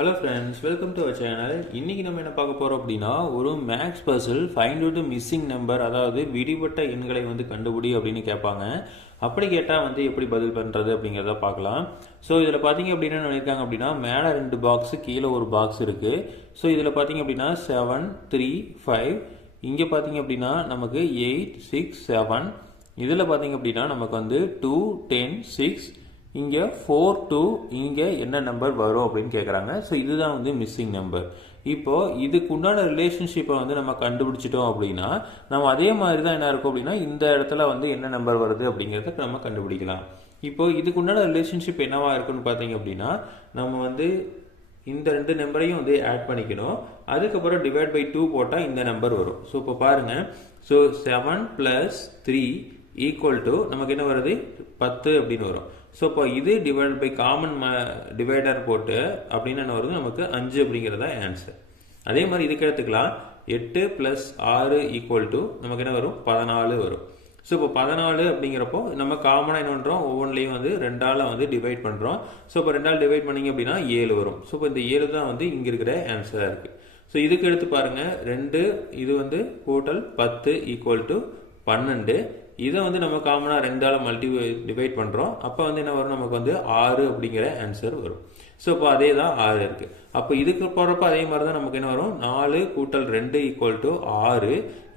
Hello friends, welcome to our channel. இன்றைக்கி நம்ம என்ன பார்க்க போகிறோம் அப்படின்னா, ஒரு maths puzzle find out missing number, அதாவது விடுபட்ட எண்களை கண்டுபிடி அப்படின்னு கேட்பாங்க. அப்படி கேட்டால் எப்படி பதில் பண்ணுறது அப்படிங்கிறத பார்க்கலாம். ஸோ இதில் பார்த்தீங்க அப்படின்னா என்ன நினைக்காங்க அப்படின்னா, மேலே 2 பாக்ஸு, கீழே ஒரு பாக்ஸ் இருக்குது. ஸோ இதில் பார்த்தீங்க அப்படின்னா 7, 3, 5, இங்கே பார்த்தீங்க அப்படின்னா நமக்கு 8, 6, 7, இதில் பார்த்தீங்க அப்படின்னா நமக்கு 2, 10, 6, இங்கே 4, 2, இங்கே என்ன நம்பர் வரும் அப்படின்னு கேட்குறாங்க. ஸோ இதுதான் மிஸ்ஸிங் நம்பர். இப்போ இதுக்கு உண்டான ரிலேஷன்ஷிப்பை நம்ம கண்டுபிடிச்சிட்டோம் அப்படின்னா, நம்ம அதே மாதிரி தான் என்ன இருக்கும் அப்படின்னா, இந்த இடத்துல என்ன நம்பர் வருது அப்படிங்கிறத நம்ம கண்டுபிடிக்கலாம். இப்போ இதுக்கு உண்டான ரிலேஷன்ஷிப் என்னவா இருக்குன்னு பார்த்தீங்க அப்படின்னா, நம்ம இந்த 2 நம்பரையும் ஆட் பண்ணிக்கணும். அதுக்கப்புறம் டிவைட் பை 2 போட்டால் இந்த நம்பர் வரும். ஸோ இப்போ பாருங்க, ஸோ 7 + 3 ஈக்குவல் டு நமக்கு என்ன வருது, 10 அப்படின்னு வரும். ஸோ இப்போ இது டிவைட் பை காமன் டிவைடர் போட்டு அப்படின்னு என்ன வருது, நமக்கு 5 அப்படிங்கிறதா ஆன்சர். அதே மாதிரி இதுக்கு எடுத்துக்கலாம், 8 + 6 ஈக்குவல் டு நமக்கு என்ன வரும், 14 வரும். ஸோ இப்போ 14 அப்படிங்கிறப்போ நம்ம காமனாக என்ன பண்ணுறோம், ஒவ்வொன்றிலையும் 2ஆல் டிவைட் பண்ணுறோம். ஸோ இப்போ 2ஆல் டிவைட் பண்ணிங்க அப்படின்னா 7 வரும். ஸோ இப்போ இந்த 7 தான் இங்கே இருக்கிற ஆன்சராக இருக்குது. ஸோ இதுக்கு எடுத்து பாருங்கள், 2 இது டோட்டல் 10 ஈக்குவல் டு 12. இதை நம்ம காமனாக 2ஆல் டிவைட் பண்ணுறோம். அப்போ என்ன வரும், நமக்கு 6 அப்படிங்கிற ஆன்சர் வரும். ஸோ இப்போ அதே தான் 6 இருக்குது. அப்போ இதுக்கு போகிறப்ப அதே மாதிரி தான் நமக்கு என்ன வரும், 4 + 2 = 6.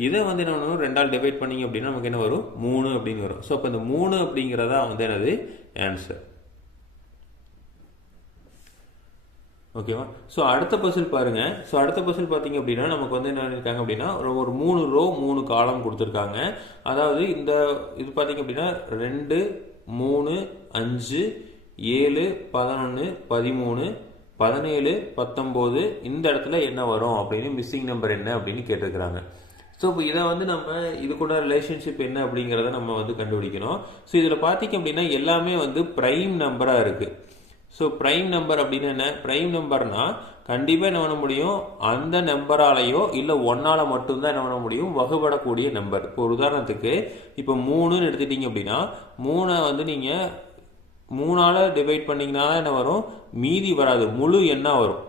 இதை என்ன பண்ணணும், 2ஆல் டிவைட் பண்ணிங்க அப்படின்னா நமக்கு என்ன வரும், 3 அப்படின்னு வரும். ஸோ அப்போ இந்த 3 அப்படிங்கிறதா என்னது ஆன்சர். ஓகேவா? ஸோ அடுத்த பசில் பாருங்க. ஸோ அடுத்த பசில் பார்த்தீங்க அப்படின்னா நமக்கு என்ன இருக்காங்க அப்படின்னா, ஒரு 3 ரோ 3 காலம் கொடுத்துருக்காங்க. அதாவது இது பார்த்தீங்க அப்படின்னா 2, 3, 5, 7, 11, 13, 17, 19, இந்த இடத்துல என்ன வரும் அப்படின்னு மிஸ்ஸிங் நம்பர் என்ன அப்படின்னு கேட்டிருக்கிறாங்க. ஸோ இப்போ இதை நம்ம இதுக்கூட ரிலேஷன்ஷிப் என்ன அப்படிங்கிறத நம்ம கண்டுபிடிக்கணும். ஸோ இதில் பார்த்தீங்க அப்படின்னா எல்லாமே ப்ரைம் நம்பராக இருக்குது. ஸோ ப்ரைம் நம்பர் அப்படின்னு என்ன, ப்ரைம் நம்பர்னா கண்டிப்பாக என்ன பண்ண முடியும், அந்த நம்பராலேயோ இல்லை 1ஆல் மட்டும்தான் என்ன பண்ண முடியும், வகுபடக்கூடிய நம்பர். இப்போ ஒரு உதாரணத்துக்கு இப்போ 3ன்னு எடுத்துட்டீங்க அப்படின்னா, 3 நீங்கள் 3ஆல் டிவைட் பண்ணிங்கன்னா தான் என்ன வரும், மீதி வராது, முழு எண்ணாக வரும்.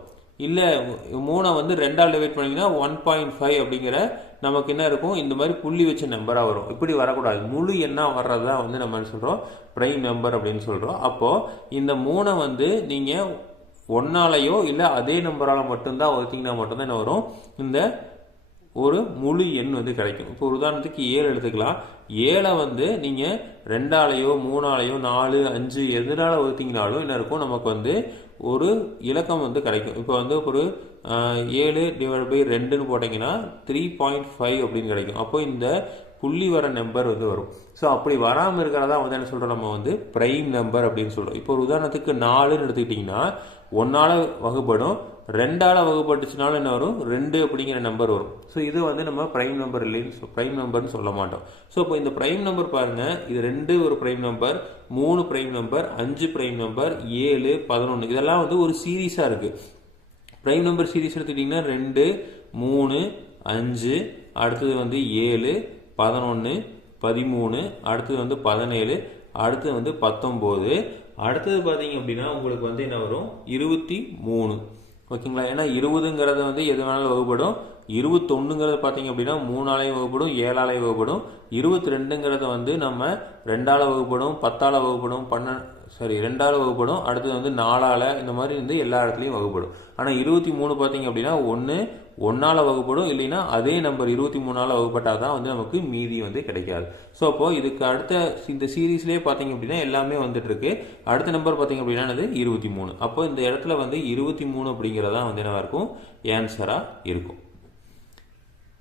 இல்லை 3 2ஆல் டிவைட் பண்ணிங்கன்னா 1.5 அப்படிங்கிற நமக்கு என்ன இருக்கும், இந்த மாதிரி புள்ளி வச்ச நம்பராக வரும். இப்படி வரக்கூடாது, முழு எண்ணாக வர்றது தான் நம்ம என்ன சொல்கிறோம், ப்ரைம் நம்பர் அப்படின்னு சொல்கிறோம். அப்போது இந்த 3 நீங்கள் 1ஆலையோ இல்லை அதே நம்பரால் மட்டும்தான் வகுத்தீங்கன்னா மட்டும்தான் என்ன வரும், இந்த ஒரு முழு எண் கிடைக்கும். இப்போ ஒரு உதாரணத்துக்கு 7 எடுத்துக்கலாம். 7 நீங்கள் 2ஆலையோ 3ஆலையோ 4, 5 எதனால வகுத்தீங்கனாலும் என்ன இருக்கும், நமக்கு ஒரு இலக்கம் கிடைக்கும். இப்போ ஒரு 7 / 2ன்னு போட்டிங்கன்னா 3.5 அப்படின்னு கிடைக்கும். அப்போ இந்த புள்ளி வர நம்பர் வரும். ஸோ அப்படி வராமல் இருக்கிறதா என்ன சொல்கிறோம், நம்ம ப்ரைம் நம்பர் அப்படின்னு சொல்கிறோம். இப்போ ஒரு உதாரணத்துக்கு 4ன்னு எடுத்துக்கிட்டிங்கன்னா 1ஆல் வகுப்படும், 2ஆல் வகுப்பட்டுச்சுனாலும் என்ன வரும், 2 அப்படிங்கிற நம்பர் வரும். ஸோ இது நம்ம ப்ரைம் நம்பர் இல்லைன்னு ப்ரைம் நம்பர்னு சொல்ல மாட்டோம். ஸோ இப்போ இந்த ப்ரைம் நம்பர் பாருங்கள், இது 2 ஒரு prime number, 3 prime number, 5 prime number, 7, 11, இதெல்லாம் ஒரு சீரீஸாக இருக்குது. ப்ரைம் நம்பர் சீரீஸ் எடுத்துக்கிட்டிங்கன்னா 2, 3, 5, அடுத்தது 7, 11, 13, அடுத்தது 17, அடுத்தது 19, அடுத்தது பார்த்தீங்க அப்படின்னா உங்களுக்கு என்ன வரும், 23. ஓகேங்களா? ஏன்னா 20ங்கிறது எது வேணாலும் வகுப்படும். 21ங்கிறது பார்த்தீங்க அப்படின்னா 3ஆலையும் வகுப்படும், 7ஆலையும் வகுப்படும். 22ங்கிறது நம்ம 2ஆல் வகுப்படும், 10ஆல் வகுப்படும், 2ஆல் வகுப்படும், அடுத்தது 4ஆல், இந்த மாதிரி எல்லா இடத்துலையும் வகுப்படும். ஆனால் 23 பார்த்தீங்க அப்படின்னா 1ஆல் வகுப்படும், இல்லைன்னா அதே நம்பர் 23ஆல் வகுப்பட்டால் தான் நமக்கு மீதி கிடைக்காது. ஸோ அப்போ இதுக்கு அடுத்த இந்த சீரீஸ்லேயே பார்த்தீங்க அப்படின்னா எல்லாமே இருக்கு. அடுத்த நம்பர் பார்த்தீங்க அப்படின்னா 23. அப்போ இந்த இடத்துல 23 அப்படிங்கிறதா என்னவா இருக்கும், ஆன்சராக இருக்கும்.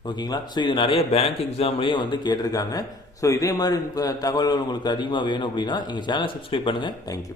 ஓகேங்களா? ஸோ இது நிறைய பேங்க் எக்ஸாம்லேயே கேட்டிருக்காங்க. ஸோ இதே மாதிரி தகவல்கள் உங்களுக்கு அதிகமாக வேணும் அப்படின்னா எங்கள் சேனலை சப்ஸ்கிரைப் பண்ணுங்கள். தேங்க்யூ.